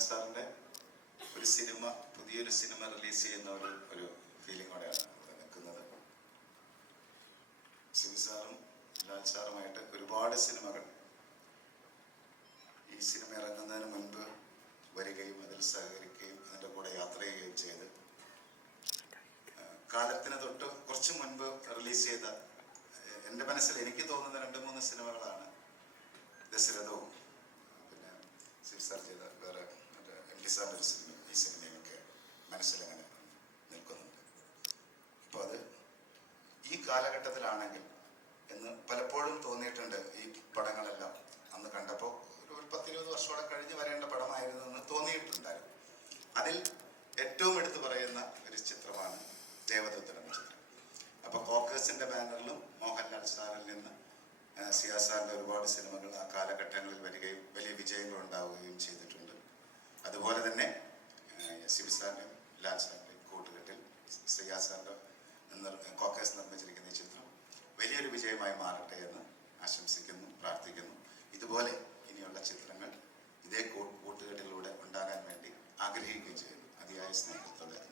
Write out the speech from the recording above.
മോഹൻലാൽ സാറിന്റെ ഒരു സിനിമ പുതിയൊരു സിനിമ റിലീസ് ചെയ്യുന്ന ഒരു ഒരു ഫീലിങ്ങോടെയാണ് ഇവിടെ നിൽക്കുന്നത്. സിബി സാറും ലാൽ സാറുമായിട്ട് ഒരുപാട് സിനിമകൾ. ഈ സിനിമ ഇറങ്ങുന്നതിന് മുൻപ് വരികയും അതിൽ സഹകരിക്കുകയും അതിന്റെ കൂടെ യാത്ര ചെയ്യുകയും ചെയ്ത് കാലത്തിന് തൊട്ട് കുറച്ച് മുൻപ് റിലീസ് ചെയ്ത എന്റെ മനസ്സിൽ എനിക്ക് തോന്നുന്ന രണ്ട് മൂന്ന് സിനിമകളാണ് ദശരഥവും സാറിന്റെ ഒരു സിനിമ ഈ സിനിമയൊക്കെ മനസ്സിലങ്ങനെ നിൽക്കുന്നുണ്ട്. അപ്പോൾ അത് ഈ കാലഘട്ടത്തിലാണെങ്കിൽ എന്ന് പലപ്പോഴും തോന്നിയിട്ടുണ്ട് ഈ പടങ്ങളെല്ലാം. അന്ന് കണ്ടപ്പോൾ ഒരു പത്തിരുപത് വർഷമോടെ കഴിഞ്ഞ് വരേണ്ട പടമായിരുന്നു എന്ന് തോന്നിയിട്ടുണ്ടായിരുന്നു. അതിൽ ഏറ്റവും എടുത്തു പറയുന്ന ഒരു ചിത്രമാണ് ദേവദൂതൻ എന്ന ചിത്രം. അപ്പോൾ കോക്കേഴ്സിന്റെ ബാനറിലും മോഹൻലാൽ സാറിൽ നിന്ന് സിയാ സാറിന്റെ ഒരുപാട് സിനിമകൾ ആ കാലഘട്ടങ്ങളിൽ വരികയും വലിയ വിജയങ്ങൾ സിബി സാറിന്റെയും ലാൽ സാറിന്റെയും കൂട്ടുകെട്ടിൽ സിയാ സാറിന്റെ നിർ- കോക്കേഴ്സ് നിർമ്മിച്ചിരിക്കുന്ന ഈ ചിത്രം വലിയൊരു വിജയമായി മാറട്ടെ എന്ന് ആശംസിക്കുന്നു പ്രാർത്ഥിക്കുന്നു. ഇതുപോലെ ഇനിയുള്ള ചിത്രങ്ങൾ ഇതേ കൂട്ടുകെട്ടിലൂടെ ഉണ്ടാകാൻ വേണ്ടി ആഗ്രഹിക്കുകയും ചെയ്യുന്നു. അതിയായ സ്നേഹത്തോടെ.